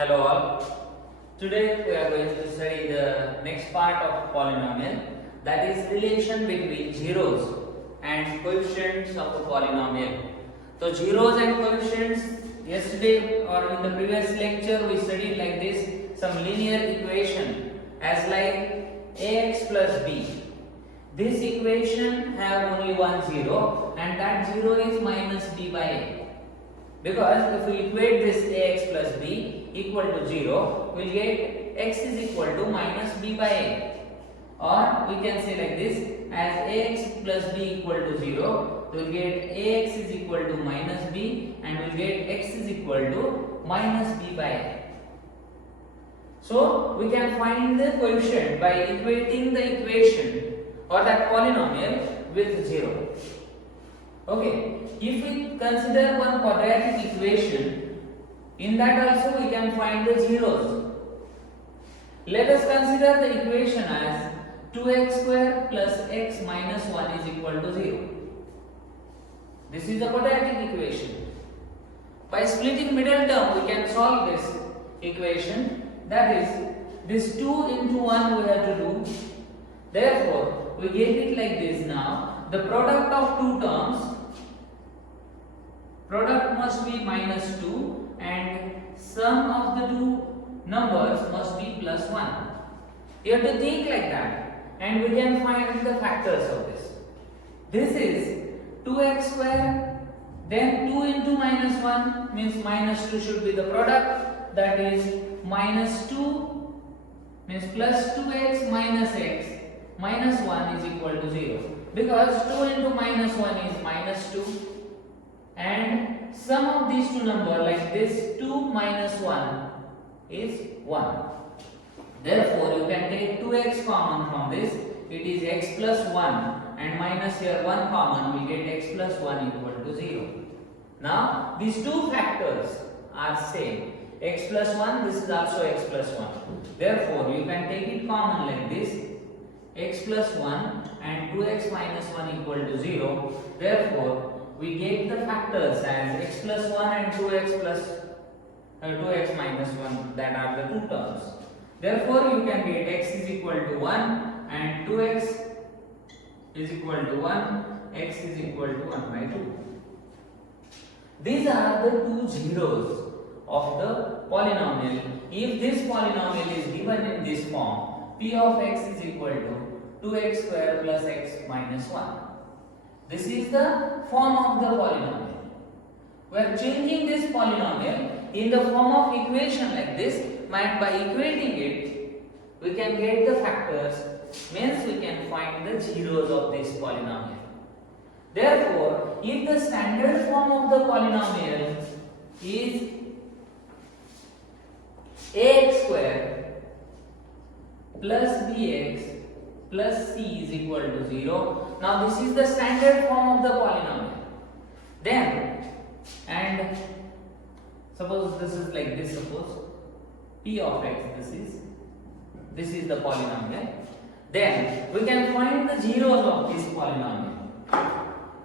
Hello all. Today we are going to study the next part of polynomial, that is relation between zeros and coefficients of a polynomial. So zeros and coefficients, yesterday or in the previous lecture we studied like this, some linear equation as like ax plus b. This equation have only one zero and that zero is minus b by a. Because if we equate this ax plus b equal to 0, we will get x is equal to minus b by a. Or we can say like this, as ax plus b equal to 0, we will get ax is equal to minus b and we will get x is equal to minus b by a. So we can find the coefficient by equating the equation or that polynomial with 0. Okay, if we consider one quadratic equation, in that also we can find the zeros. Let us consider the equation as 2x square plus x minus 1 is equal to 0. This is the quadratic equation. By splitting middle term, we can solve this equation. That is, this 2 into 1 we have to do. Therefore, we get it like this now. The product of two terms, product must be minus 2 and sum of the two numbers must be plus 1. You have to think like that and we can find the factors of this. This is 2x square, then 2 into minus 1 means minus 2 should be the product, that is minus 2 means plus 2x minus x minus 1 is equal to 0, because 2 into minus 1 is minus 2 and sum of these two numbers like this 2 minus 1 is 1. Therefore, you can take 2x common from this, it is x plus 1 and minus here 1 common, we get x plus 1 equal to 0. Now, these two factors are same, x plus 1, this is also x plus 1. Therefore, you can take it common like this, x plus 1 and 2x minus 1 equal to 0. Therefore, we get the factors as x plus 1 and 2x plus 2x minus 1, that are the two terms. Therefore, you can get x is equal to 1 and 2x is equal to 1, x is equal to 1 by 2. These are the two zeros of the polynomial. If this polynomial is given in this form, p of x is equal to 2x square plus x minus 1. This is the form of the polynomial. We are changing this polynomial in the form of equation like this, and by equating it, we can get the factors, means we can find the zeros of this polynomial. Therefore, if the standard form of the polynomial is ax square plus bx plus c is equal to 0. Now this is the standard form of the polynomial. Then, and suppose this is like this, suppose p of x, this is the polynomial. Then we can find the zeros of this polynomial.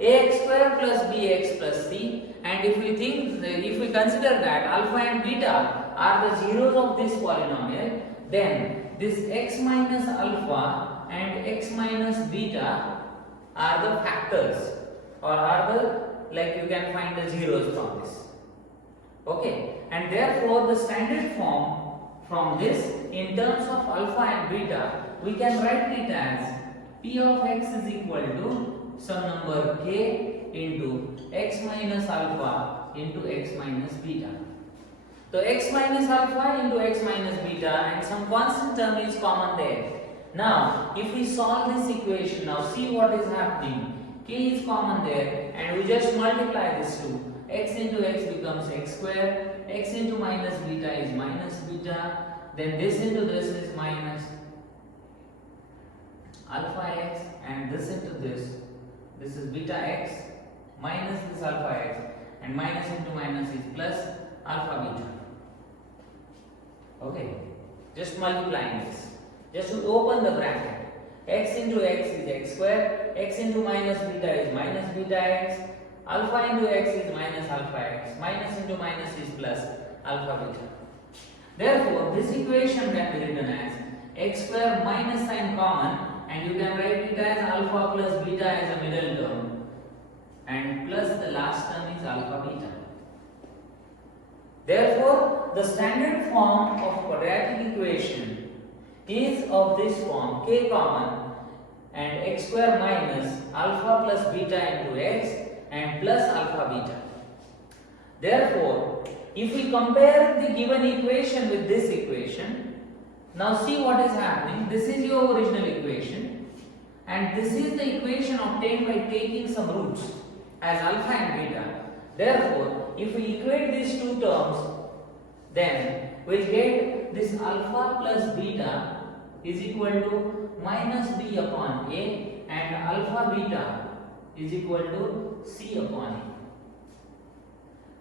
Ax square plus bx plus c, and if we think, if we consider that alpha and beta are the zeros of this polynomial, then this x minus alpha and x minus beta are the factors, or are the, like you can find the zeros from this. Okay, and therefore the standard form from this in terms of alpha and beta, we can write it as p of x is equal to some number k into x minus alpha into x minus beta. So x minus alpha into x minus beta and some constant term is common there. Now, if we solve this equation, now see what is happening. K is common there and we just multiply this two. X into x becomes x square, x into minus beta is minus beta, then this into this is minus alpha x, and this into this is beta x, minus this alpha x, and minus into minus is plus alpha beta. Okay, just multiplying this. Just to open the bracket, x into x is x square, x into minus beta is minus beta x, alpha into x is minus alpha x, minus into minus is plus alpha beta. Therefore, this equation can be written as x square minus sign common, and you can write it as alpha plus beta as a middle term, and plus the last term is alpha beta. Therefore, the standard form of quadratic equation is of this form: k common and x square minus alpha plus beta into x and plus alpha beta. Therefore, if we compare the given equation with this equation, now see what is happening. This is your original equation, and this is the equation obtained by taking some roots as alpha and beta. Therefore, if we equate these two terms, then we'll get this alpha plus beta is equal to minus b upon a, and alpha beta is equal to c upon a.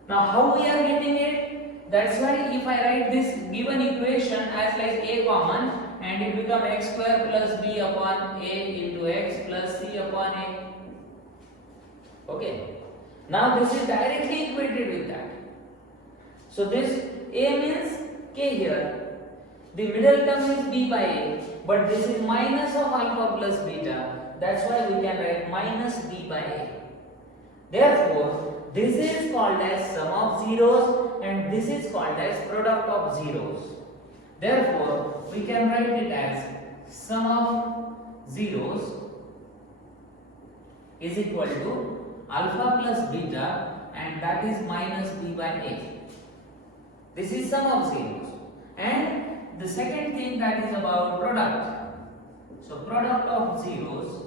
Now how we are getting it? That's why if I write this given equation as like a common, and it become x square plus b upon a into x plus c upon a. Okay. Now this is directly equated with that. So this a means k here. The middle term is b by a, but this is minus of alpha plus beta. That's why we can write minus b by a. Therefore, this is called as sum of zeros, and this is called as product of zeros. Therefore, we can write it as sum of zeros is equal to alpha plus beta, and that is minus b by a. This is sum of zeros. And the second thing, that is about product. So product of zeros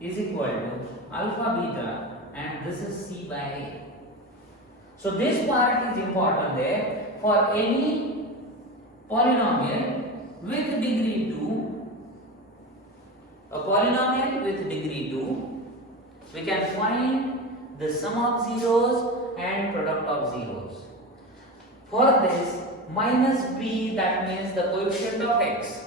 is equal to alpha beta, and this is c by a. So this part is important there. For any polynomial with degree 2, a polynomial with degree 2, we can find the sum of zeros and product of zeros. For this, minus b, that means the coefficient of x.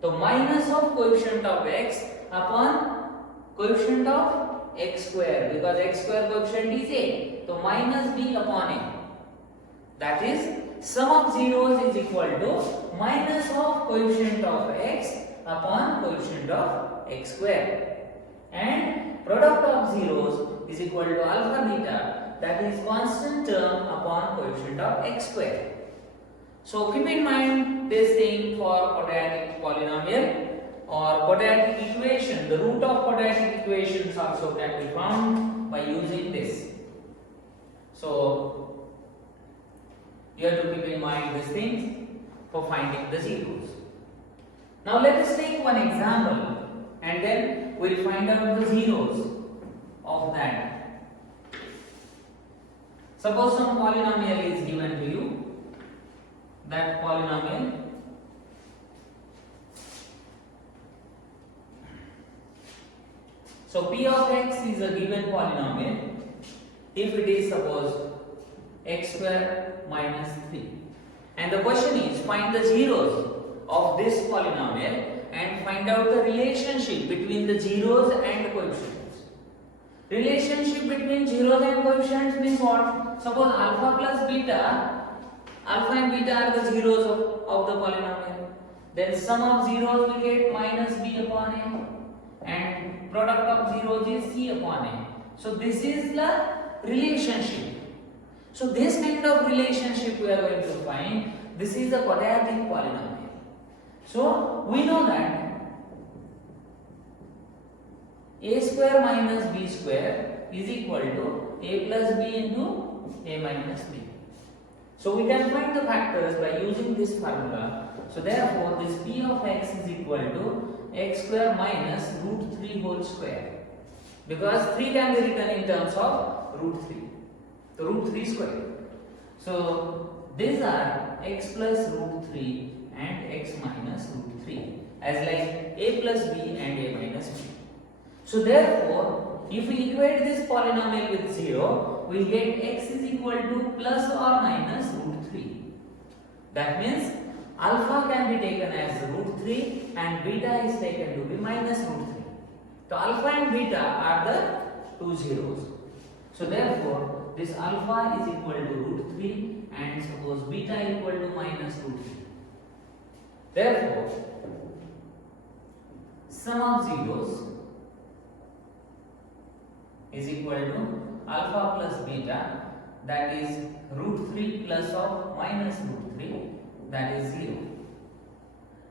So minus of coefficient of x upon coefficient of x square, because x square coefficient is a. So minus b upon a. That is, sum of zeros is equal to minus of coefficient of x upon coefficient of x square. And product of zeros is equal to alpha beta, that is constant term upon coefficient of x square. So keep in mind this thing for quadratic polynomial or quadratic equation. The root of quadratic equations also can be found by using this. So you have to keep in mind these things for finding the zeros. Now let us take one example, and then we will find out the zeros of that. Suppose some polynomial is given to you. That polynomial so p of x is a given polynomial if it is suppose x square minus 3, and the question is find the zeros of this polynomial and find out the relationship between the zeros and coefficients. Relationship between zeros and coefficients means what? Suppose alpha plus beta, alpha and beta are the zeros of the polynomial. Then sum of zeros we get minus b upon a, and product of zeros is c upon a. So this is the relationship. So this kind of relationship we are going to find. This is a quadratic polynomial. So we know that a square minus b square is equal to a plus b into a minus b. So we can find the factors by using this formula. So therefore this p of x is equal to x square minus root 3 whole square, because 3 can be written in terms of root 3. So root 3 square. So these are x plus root 3 and x minus root 3 as like a plus b and a minus b. So therefore, if we equate this polynomial with 0, we get x is equal to plus or minus root 3. That means alpha can be taken as root 3 and beta is taken to be minus root 3. So alpha and beta are the two zeros. So therefore, this alpha is equal to root 3 and suppose beta equal to minus root 3. Therefore, sum of zeros is equal to alpha plus beta, that is root 3 plus of minus root 3, that is 0.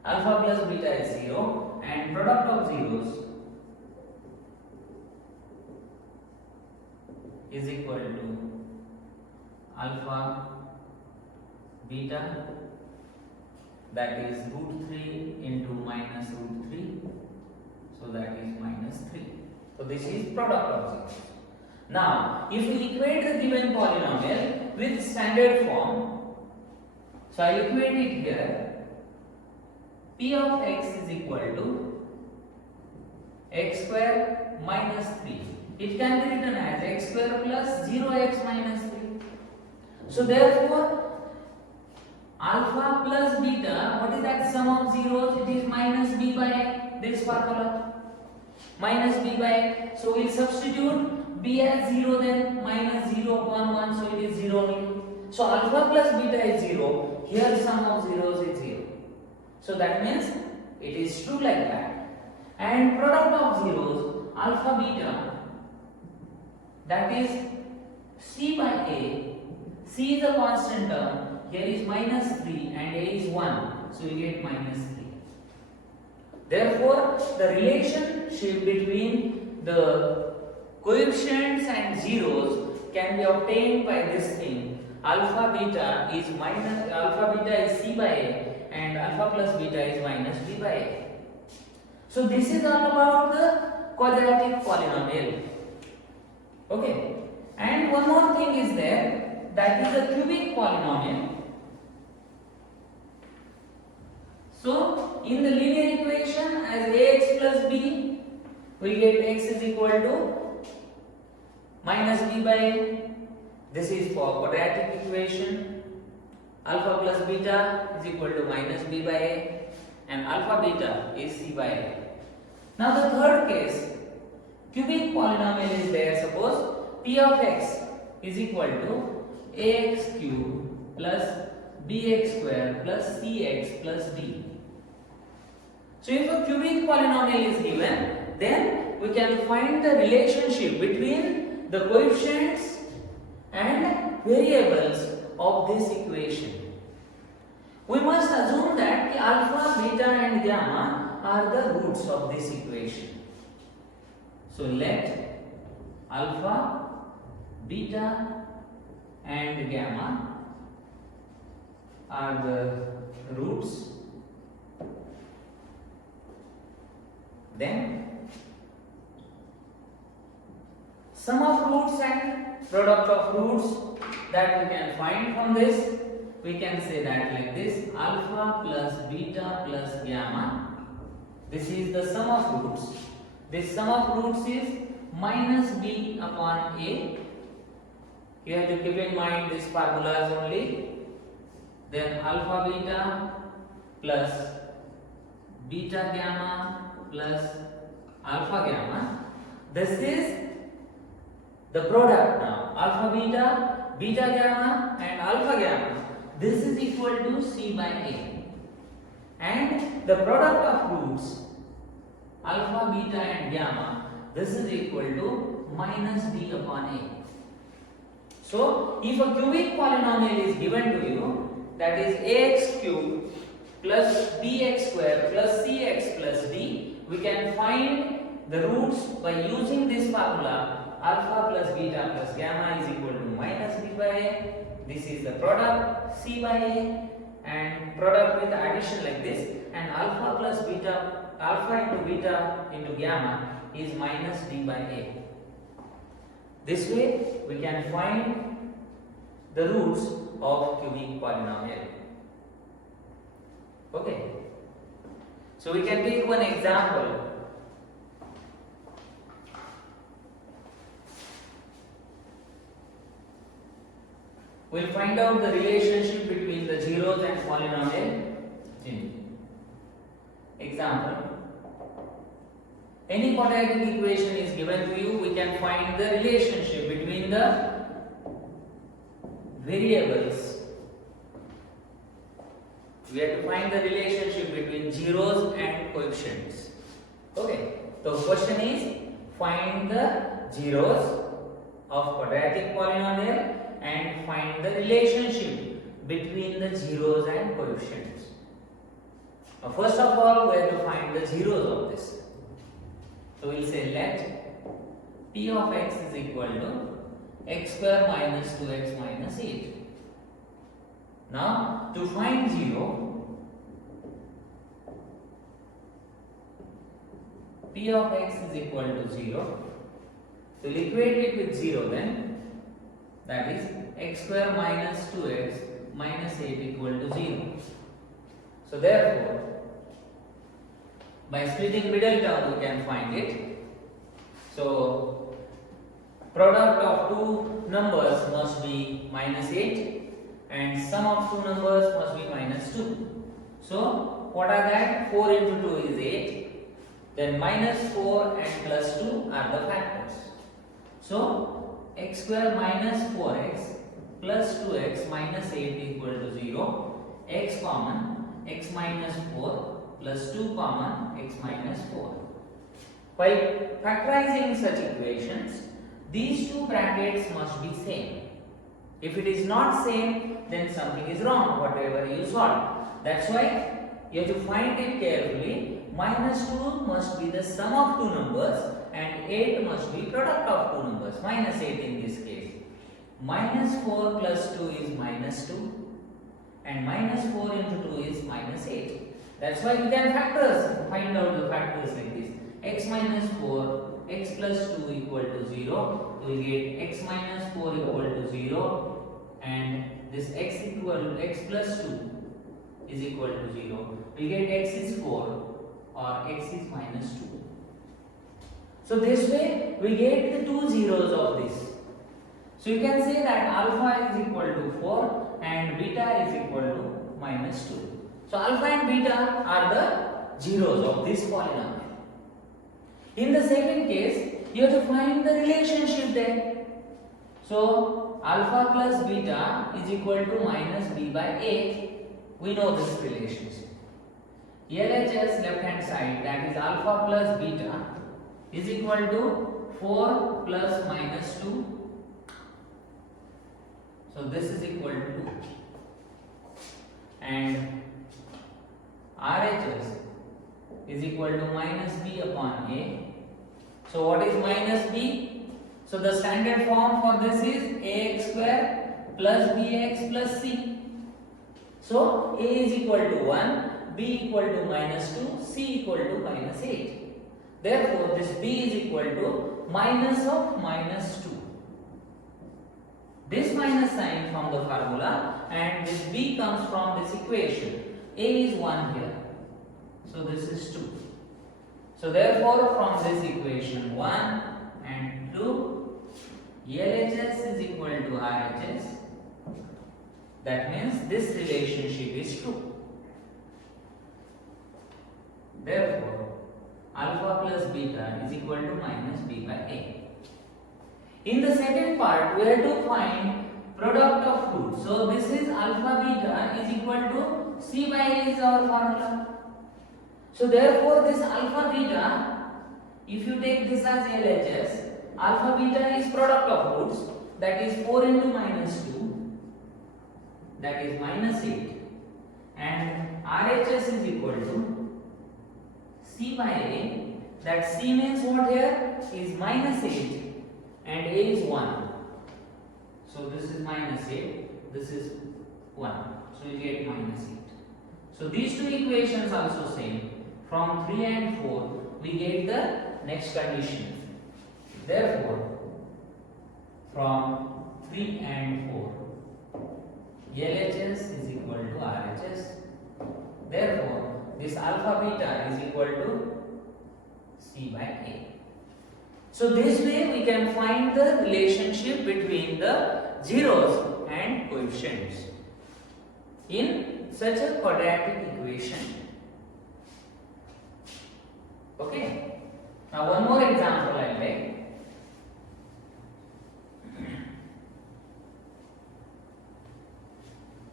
Alpha plus beta is 0 and product of zeros is equal to alpha beta, that is root 3 into minus root 3, so that is minus 3. So this is product of zeros. Now if we equate the given polynomial with standard form, so I equate it here. P of x is equal to x square minus 3. It can be written as x square plus 0x minus 3. So therefore, alpha plus beta, what is that sum of zeros? It is minus b by a, this formula. Minus b by a. So we will substitute b as 0, then minus 0 upon 1, so it is 0 only. So alpha plus beta is 0. Here sum of zeros is 0. So that means it is true like that. And product of zeros, alpha beta, that is c by a. C is a constant term. Here is minus 3 and a is 1. So we get minus 3. Therefore, the relationship between the coefficients and zeros can be obtained by this thing. Alpha beta is c by a and alpha plus beta is minus b by a. So this is all about the quadratic polynomial. Okay. And one more thing is there, that is the cubic polynomial. So in the linear equation, as ax plus b, we get x is equal to minus b by a. This is for quadratic equation. Alpha plus beta is equal to minus b by a, and alpha beta is c by a. Now the third case, cubic polynomial is there. Suppose p of x is equal to ax cube plus bx square plus cx plus d. So if a cubic polynomial is given, then we can find the relationship between the coefficients and variables of this equation. We must assume that the alpha, beta and gamma are the roots of this equation. So let alpha, beta and gamma are the roots. Then sum of roots and product of roots that we can find from this, we can say that like this: alpha plus beta plus gamma. This is the sum of roots. This sum of roots is minus b upon a. You have to keep in mind these formulas only. Then alpha beta plus beta gamma plus alpha gamma. This is the product now. Alpha beta, beta gamma and alpha gamma. This is equal to c by a. And the product of roots, alpha, beta and gamma, this is equal to minus b upon a. So if a cubic polynomial is given to you, that is ax cube plus bx square plus cx plus d, we can find the roots by using this formula: alpha plus beta plus gamma is equal to minus b by a. This is the product c by a, and product with addition like this, and alpha plus beta, alpha into beta into gamma is minus d by a. This way we can find the roots of cubic polynomial. Okay. So we can take one example. We'll find out the relationship between the zeros and polynomial. Example. Any quadratic equation is given to you, we can find the relationship between the variables We have to find the relationship between zeros and coefficients. Okay. So question is find the zeros of quadratic polynomial and find the relationship between the zeros and coefficients. Now first of all, we have to find the zeros of this. So we'll say let p of x is equal to x square minus 2x minus 8. Now to find 0, p of x is equal to 0. So we'll equate it with 0 then, that is x square minus 2x minus 8 equal to 0. So therefore, by splitting middle term we can find it. So product of two numbers must be minus 8 and sum of two numbers must be minus 2. So what are that? 4 into 2 is 8. Then minus 4 and plus 2 are the factors. So x square minus 4x plus 2x minus 8 equal to 0. X common, x minus 4 plus 2 common, x minus 4. By factorizing such equations, these two brackets must be same. If it is not same, then something is wrong, whatever you solve. That's why you have to find it carefully. Minus 2 must be the sum of two numbers and 8 must be product of two numbers, minus 8 in this case. Minus 4 plus 2 is minus 2 and minus 4 into 2 is minus 8. That's why we can find out the factors like this. X minus 4, x plus 2 equal to 0. We will get x minus 4 equal to 0 and this x plus 2 is equal to 0. We get x is 4 or x is minus 2. So this way we get the two zeros of this. So you can say that alpha is equal to 4 and beta is equal to minus 2. So alpha and beta are the zeros of this polynomial. In the second case, you have to find the relationship there. So alpha plus beta is equal to minus b by a. We know this relationship. LHS left hand side, that is alpha plus beta is equal to 4 plus minus 2. So this is equal to 2. And RHS is equal to minus b upon a. So what is minus b? So the standard form for this is ax square plus bx plus c. So a is equal to 1, b equal to minus 2, c equal to minus 8. Therefore this b is equal to minus of minus 2. This minus sign from the formula and this b comes from this equation. A is 1 here. So this is 2. So therefore from this equation 1 and 2, LHS is equal to RHS. That means this relationship is true. Therefore alpha plus beta is equal to minus b by a. In the second part, we have to find product of two. So this is alpha beta is equal to c by a is our formula. So therefore this alpha beta, if you take this as LHS, alpha beta is product of roots, that is 4 into minus 2, that is minus 8, and RHS is equal to c by a, that c means what here is minus 8 and a is 1. So this is minus 8, this is 1. So you get minus 8. So these two equations also same. From 3 and 4 we get the next condition. Therefore from 3 and 4 LHS is equal to RHS. Therefore this alpha beta is equal to c by a. So this way we can find the relationship between the zeros and coefficients in such a quadratic equation. Okay. Now one more example I will make.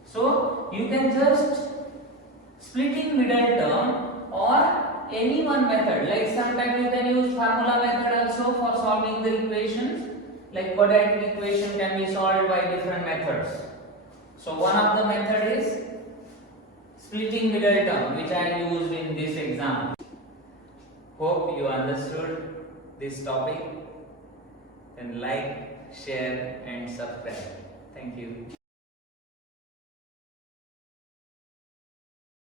So you can just splitting middle term or any one method. Like sometimes you can use formula method also for solving the equations. Like quadratic equation can be solved by different methods. So one of the method is splitting middle term, which I used in this exam. Hope you understood this topic. Then like, share and subscribe. Thank you.